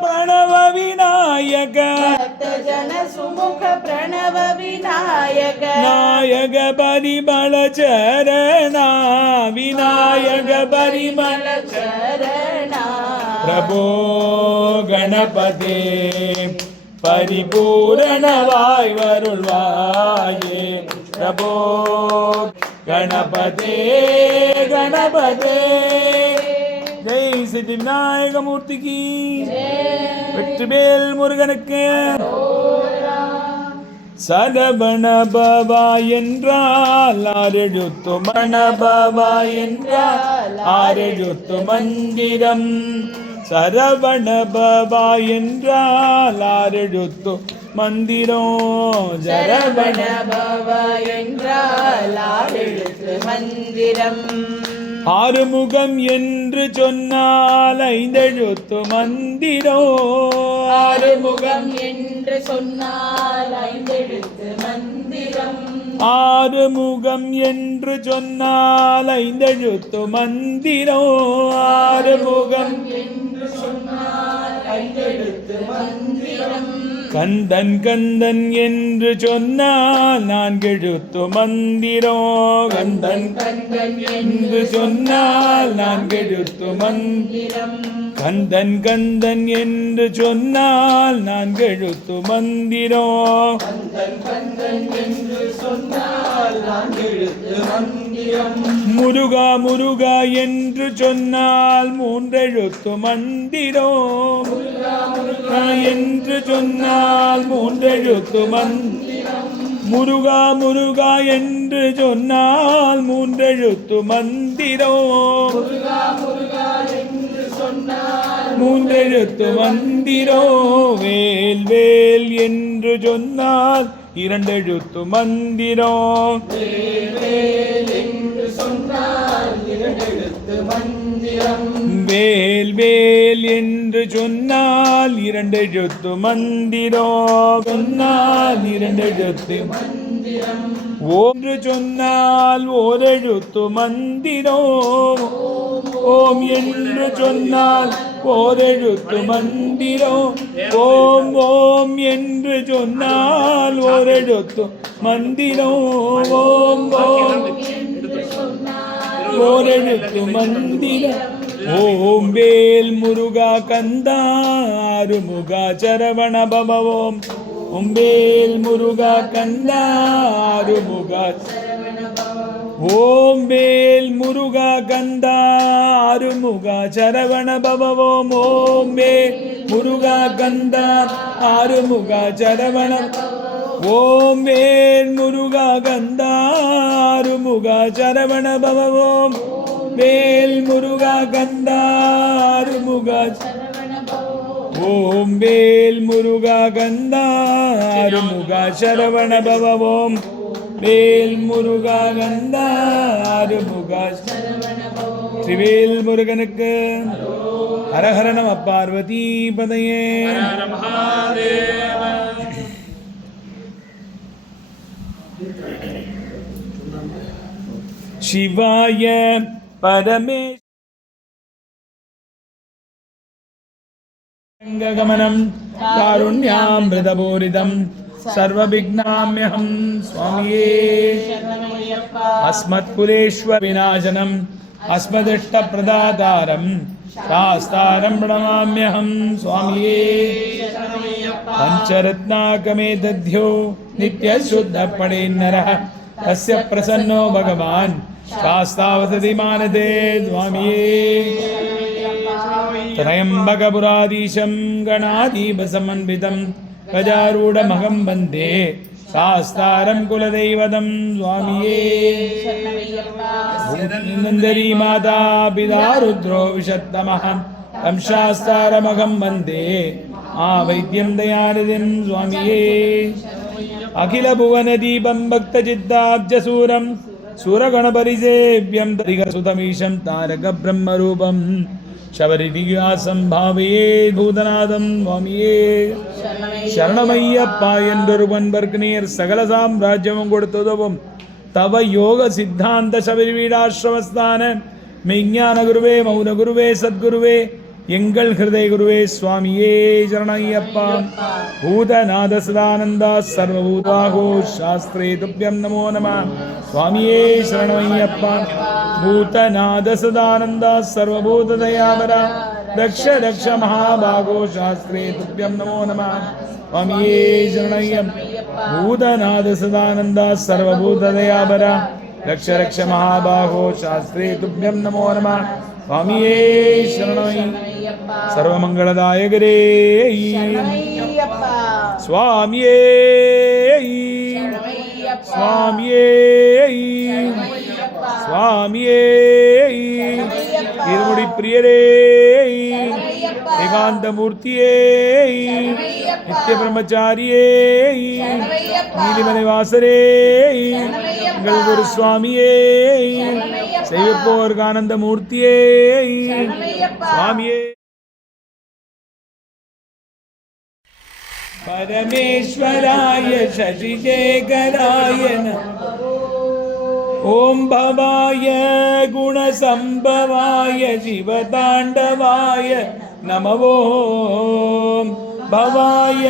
प्रणव विनायक भक्तजन सुमुख प्रणव विनायक नायक परिमल चरणा विनायक परिमल चरणा प्रभो गणपते परिपूरणवाय वरुळवाये प्रभो गणपते गणपते जय सिद्धि विनायक मूर्ति की வெற்றிவேல் முருகனுக்கு சரவண பவா என்றால் ஆரெழுத்து மணபவா என்றால் ஆரெழுத்து மந்திரம் சரவண பவா என்றால் ஆரெழுத்து மந்திரம் சரவண பவா என்றால் ஆரெழுத்து மந்திரம் ஆறுமுகம் என்று சொன்னால் ஐந்தெழுத்து மந்திரம் ஆறுமுகம் என்று சொன்னால் ஐந்தெழுத்து மந்திரம் ஆறுமுகம் என்று சொன்னால் ஐந்தெழுத்து மந்திரம் ஆறுமுகம் என்று சொன்னால் ஐந்தெழுத்து மந்திரம் கந்தன் கந்தன் என்று சொன்னால் நான்கெழுத்து மந்திரம் கந்தன் கந்தன் என்று சொன்னால் நான்கெழுத்து மந்திரம் கந்தன் கந்தன் என்று சொன்னால் நான்கெழுத்து மந்திரம் கந்தன் கந்தன் என்று சொன்னால் நான்கெழுத்து மந்திரம் முருகா முருகா என்று சொன்னால் மூன்றெழுத்து மந்திரம் முருகா என்று சொன்னால் மூன்றெழுத்து மந்திரம் முருகா முருகா என்று சொன்னால் மூன்றெழுத்து மந்திரம் முருகா முருகா என்று சொன்னால் மூன்றெழுத்து மந்திரம் வேல் வேல் என்று சொன்னால் இரண்டெழுத்து மந்திரம் வேல் என்று சொன்னால் இரண்டெழுத்து மந்திரம் வேல் வேல் என்று சொன்னால் இரண்டெழுத்து மந்திரம் சொன்னால் இரண்டெழுத்து மந்திரம் ஓன்று சொன்னால் ஓரெழுத்து மந்திரம் ஓம் என்று சொன்னால் ஓரெழுத்து மந்திரம் ஓம் ஓம் என்று சொன்னால் ஓரெழுத்து மந்திரம் ஓம் ஓம் ஓரெழுத்து மந்திரம் ஓம் வேல் முருகா கந்தா ஆறுமுகா சரவண பவவோம் ஓம் வேல் முருகா கந்தா ஆறுமுகா ஓம் வேல் முருகா கந்தா ஆறுமுகா சரவண பவவோம் ஓம் வேல் முருகா கந்தா ஆறுமுகா சரவண ஓம் வேல் முருகா கந்தா ஆறுமுகா சரவண பவவோம் வேல் முருகா கந்தா ஆறுமுகா ஓம் வேல் முருகா கந்தா ஆறுமுகா சரவண பவவோம் வேல் முருகா கந்தா ஆறுமுகா ஸ்ரீவேல் முருகனுக்கு ஹரஹர நம பார்வதி பதையே சிவாய பரமேஸ்வர गमनम कारुण्यामृतपूरितं सर्वविघ्नाम्यहं स्वामिये अस्मत्कुलेश्वर विनाशनम् अस्मदिष्टप्रदातारं शास्तारं प्रणमाम्यहं स्वामिये पंचरत्नाकमे दध्यो नित्यशुद्धपडेन्नरः तस्य प्रसन्नो भगवान् शास्तावतति मानते स्वामिये त्रयम्बकपुराधीशं गणाधीपसमन्वितं गजारूढमहं वन्दे शास्तारं कुलदैवतं स्वामिये नन्दरी माता पिता रुद्रो विषत्तमः तं शास्तारमहं वन्दे वैद्यं दयानिधिं स्वामिये अखिलभुवनदीपं भक्तचित्ताब्जसूरं सूरगणपरिसेव्यं तरिगसुतमीशं तारकब्रह्मरूपं शबरिदिव्यासं भावये भूतनाथं स्वामिये शरणमय्यप्पा என்றொருவன் வர்க்கநீர் சகல சாம்ராஜ்யமும் கொடுத்ததுவும் தவ யோக சித்தாந்த சபரிவீடாசிரமஸ்தான மெய்ஞான குருவே மௌன குருவே சத்குருவே எங்கள் ஹிருதய குருவே சுவாமியே சரணய்யப்பா. பூதநாத சதானந்தா சர்வபூதாகோ சாஸ்திரே துப்யம் நமோ நம. சுவாமியே சரணய்யப்பா. பூதநாத சதானந்தா சர்வபூததயாபரா தக்ஷ தக்ஷ மகாபாகோ சாஸ்திரே துப்யம் நமோ நம. சுவாமியே சரணய்யம். பூதநாத சதானந்தா சர்வபூததயாபரா ரக்ஷ ரக்ஷ மகாபாகோ சாஸ்திரே துப்யம் நமோ நம. சுவாமியே சரணம். சர்வமங்களதாயகரே சுவாமியே சுவாமியே சுவாமியே. இருமுடி பிரியரே ஏகாந்தமூர்த்தியே நித்திய பிரம்மச்சாரியே நீலிமலை வாசரே எங்கள் குரு சுவாமியே செய்யப்போர் ஆனந்த மூர்த்தியே சுவாமியே. பரமேஸ்வராய சசிசேகராய ஓம் பவாய குணசம்பவாய சிவதாண்டவாய நமவோம். பவாய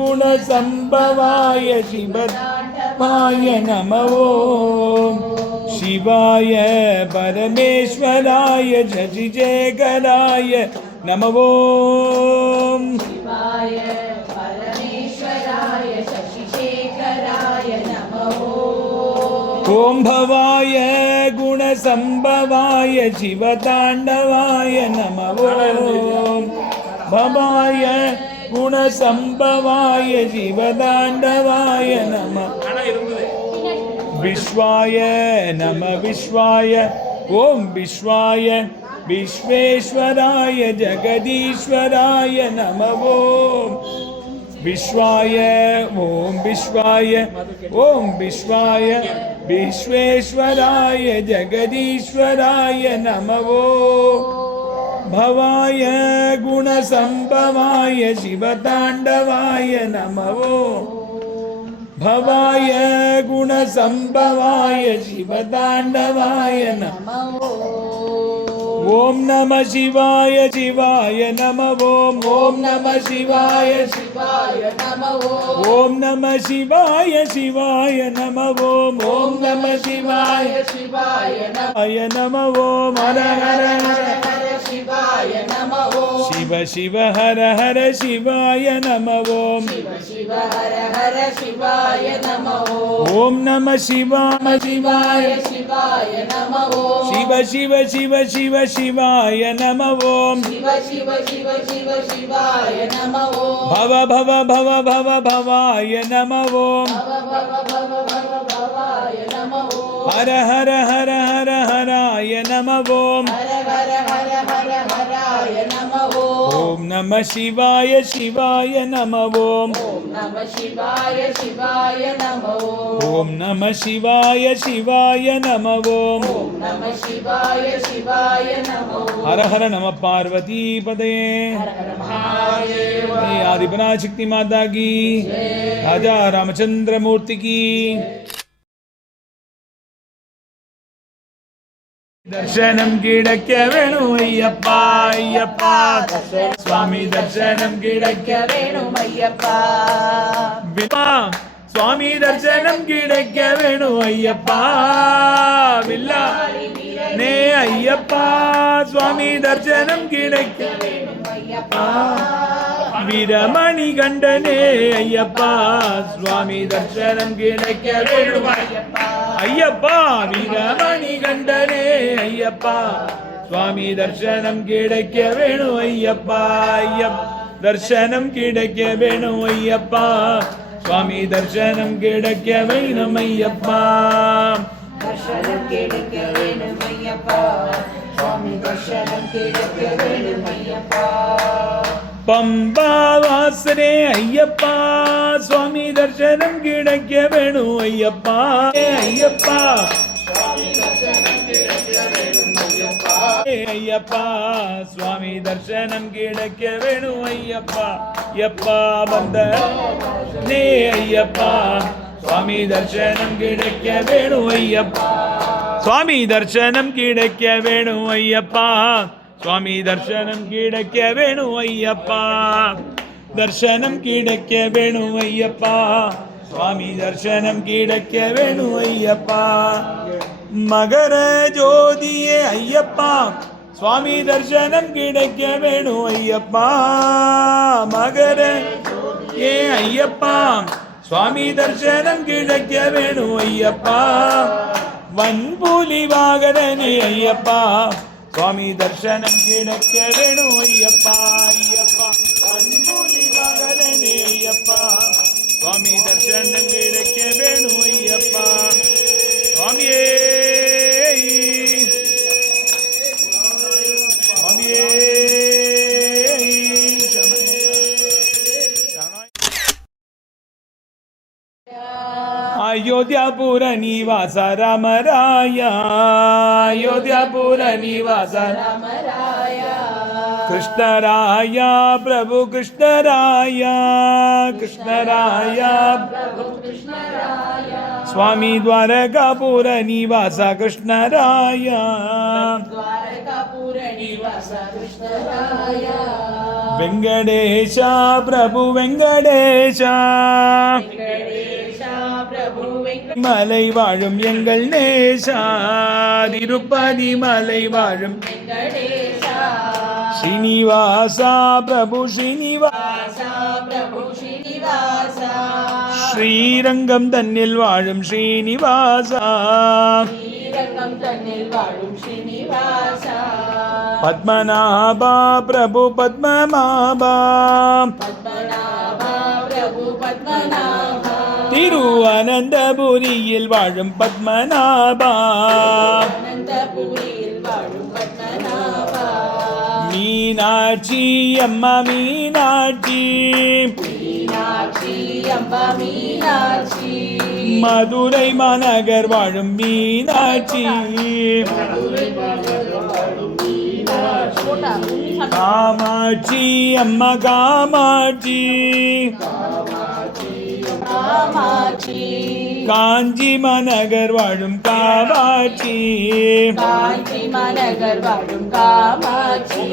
குணசம்பவாய சிவதாய நமவோம். சிவாய பரமேஸ்வராய சசிசேகராய நமவோம். சிவாய பரமேஸ்வராய சசிசேகராய நமவோம். ஓம் பவாய குணசம்பவாய சிவதாண்டவாய நமவோம். பவாய குணசம்பவாய சிவதாண்டவாய நம. விஸ்வாய நம விஸ்வாய ஓம் விஸ்வாய விஸ்வேஸ்வராய ஜெகதீஸ்வராய நமவோம். விஸ்வாய ஓம் விஸ்வாய ஓம் விஸ்வாய விஸ்வேஸ்வராய ஜெகதீஸ்வராய நமவோம். பவாய குணசம்பவாய சிவதாண்டவாய நமவோம். பவாய குணசம்பவாய சிவதாண்டவாய நமவோம். ஓம் நம சிவாய சிவாய நமவோம். ஓம் நம சிவாய சிவாய நமவோம். ஓம் நம சிவாய சிவாய நமவோம். ஓம் நம சிவாய சிவாய நமவோம். ஹர ஹர ஹர சிவாய நமவோம். சிவ சிவ ஹர ஹர சிவாய நமவோம். சிவ சிவ ஹர ஹர சிவாய நமவோம். ஓம் நம சிவாய சிவாய சிவாய நமவோம். சிவ சிவ சிவ சிவ சிவாய நமவோம். சிவ சிவ சிவ சிவ சிவாய நமவோம். பவ பவ பவ பவ பவாய நமவோம். பவ பவ பவ பவ பவாய நமவோம். ஹர ஹர ஹர ஹர ஹராய நமவோம். ஹர ஹர ஹர ஹர ஹராய நமவோம். ஓம் நம சிவாய சிவாய நமவோம். ஓம் நம சிவாய சிவாய நமவோம். ஓம் நம சிவாய சிவாய நமவோம். ஓம் நம சிவாய சிவாய நமவோம். ஹர ஹர நம பார்வதி பதயே. ஹர ஹர மகாதேவ. ஆதிபராசக்தி மாதா கி, ராஜா ராமச்சந்திர மூர்த்தி கி. தர்சனம் கிடைக்க வேணும் ஐயப்பா ஐயப்பா. சுவாமி தர்சனம் கிடைக்க வேணும் ஐயப்பா. சுவாமி தர்சனம் கிடைக்க வேணும் ஐயப்பா. வில்லா நே ஐயப்பா சுவாமி தர்சனம் கிடைக்க வேணும் ஐயப்பா. வீரமணி கண்டனே ஐயப்பா சுவாமி தர்சனம் கிடைக்க வேணும் ஐயப்பா. வீரமணி கண்டனே ஐயப்பா சுவாமி தர்சனம் கிடைக்க வேணும் ஐயப்பா. தர்சனம் கிடைக்க வேணும் ஐயப்பா. சுவாமி தர்சனம் கிடைக்க வேணும் ஐயப்பா. தர்சனம் கிடைக்க வேணும் ஐயப்பா. சுவாமி தர்சனம் கிடைக்க வேணும் ஐயப்பா. பம்பா வாசனே ஐயப்பா சுவாமி தர்சனம் கிடைக்க வேணும் ஐயப்பா. ஐயப்பா ஐயப்பா சுவாமி தர்சனம் கிடைக்க வேணும் ஐயப்பா. எப்பா வந்த நே ஐயப்பா சுவாமி தர்சனம் கிடைக்க வேணும் ஐயப்பா. சுவாமி தர்சனம் கிடைக்க வேணும் ஐயப்பா. சுவாமி தர்சனம் கிடைக்க வேணும் ஐயப்பா, தர்சனம் கிடைக்க வேணும் ஐயப்பா, சுவாமி தர்சனம் கிடைக்க வேணும் ஐயப்பா. மகர ஜோதியே ஐயப்பா, சுவாமி தர்சனம் கிடைக்க வேணும் ஐயப்பா, மகர ஏ ஐயப்பா, சுவாமி தர்சனம் கிடைக்க வேணும் ஐயப்பா. வன்புலி வாகனனே ஐயப்பா, சுவாமி தர்சனம் கிடைக்க வேணும் ஐயப்பா, ஐயப்பா. வன்புலி வாகனனே ஐயப்பா, சுவாமி தர்சனம் கிடைக்க வேணும் ஐயப்பா. சுவாமியே சுவாமியே अयोध्यापुर निवास राम राया, अयोध्यापुर निवास राम राया, कृष्ण राया प्रभु कृष्ण राया, कृष्ण राया प्रभु कृष्ण राया, स्वामी द्वारकापुर निवास कृष्ण राया, द्वारकापुर निवास कृष्ण राया, वेंकटेश प्रभु वेंकटेश, மலை வாழும் எங்கள் நேசா, திருப்பதி மலை வாழும் ஸ்ரீனிவாசா பிரபு ஸ்ரீனிவாசா, பிரபு ஸ்ரீனிவாசா, ஸ்ரீரங்கம் தன்னில் வாழும் ஸ்ரீனிவாசா, ஸ்ரீரங்கம் தன்னில் வாழும் ஸ்ரீனிவாசா, பத்மநாபா பிரபு பத்மநாபா, பத்மநாபா பிரபு பத்மநாபா, திருவனந்தபுரியில் வாழும் பத்மநாபா, அனந்தபுரியில் வாழும் பத்மநாபா, மீனாட்சி அம்மா மீனாட்சி, மீனாட்சி அம்பா மீனாட்சி, மதுரை மாநகர் வாழும் மீனாட்சி, காமாட்சி அம்மா காமாட்சி, காமாட்சி, காஞ்சி மாநகர் வாழும் காமாட்சி, காஞ்சி மாநகர் வாழும் காமாட்சி,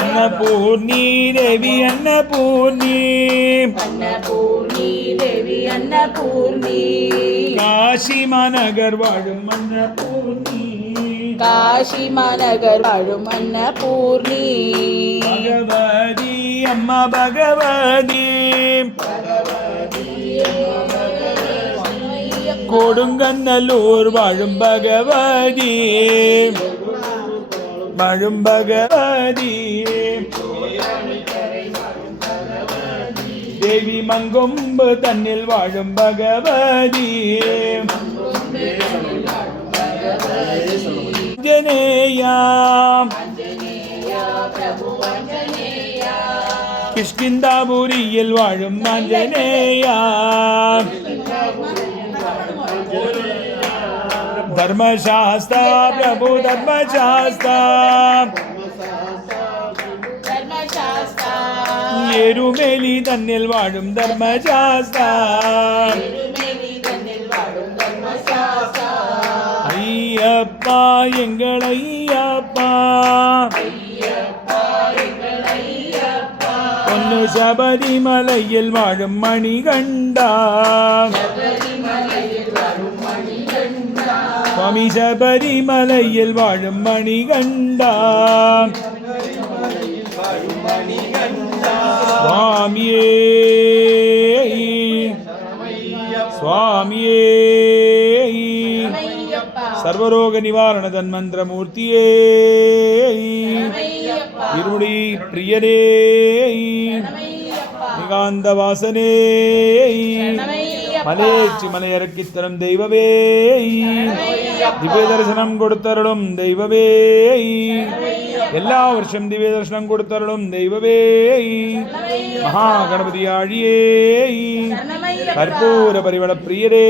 அன்னபூர்ணி தேவி அன்னபூர்ணி, அன்னபூர்ணி தேவி அன்னபூர்ணி, காசி மாநகர் வாழும் அன்னபூர்ணி, காசி மாநகர் வாழும் அன்னபூர்ணி, பகவதி அம்மா பகவதி, கொடுங்கநல்லூர் வாழும் பகவதி, வாழும் பகவதி, தேவி மங்கொம்பு தன்னில் வாழும் பகவதி, அஞ்சனேயா பிரபு அஞ்சனேயா, கிஷ்கிந்தாபுரியில் வாழும் அஞ்சனேயா, தர்மசாஸ்தா பிரபு தர்மசாஸ்தா, தர்மசாஸ்தா, எருமேலி தன்னில் வாழும் தர்மசாஸ்தா, திருமேனி தன்னில் வாழும் தர்மசாஸ்தா, ஐயப்பா எங்கள் ஐயப்பா, ஐயப்பா எங்கள் ஐயப்பா, பொன்னு சபரிமலையில் வாழும் மணிகண்டா, சபரிமலையில் வாழும் மணிகண்டா, சுவாமி சபரிமலையில் வாழும் மணிகண்டா, சுவாமியே சுவாமியே ஐயப்பா, சர்வரோக நிவாரண தன்மந்திரமூர்த்தியே, ஐயப்பா, இருமுடி பிரியனே, ஐயப்பா, நிகாந்த வாசனே, மலேச்சி மலையறக்கித் தரும் தெய்வமே, திவ்ய தரிசனம் கொடுத்தருளும் தெய்வமே, எல்லா வருஷம் திவ்ய தரிசனம் கொடுத்தருளும் தெய்வமே, மகா கணபதி ஆழியே, கற்பூர பரிவள பிரியரே,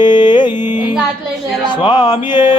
சுவாமியே.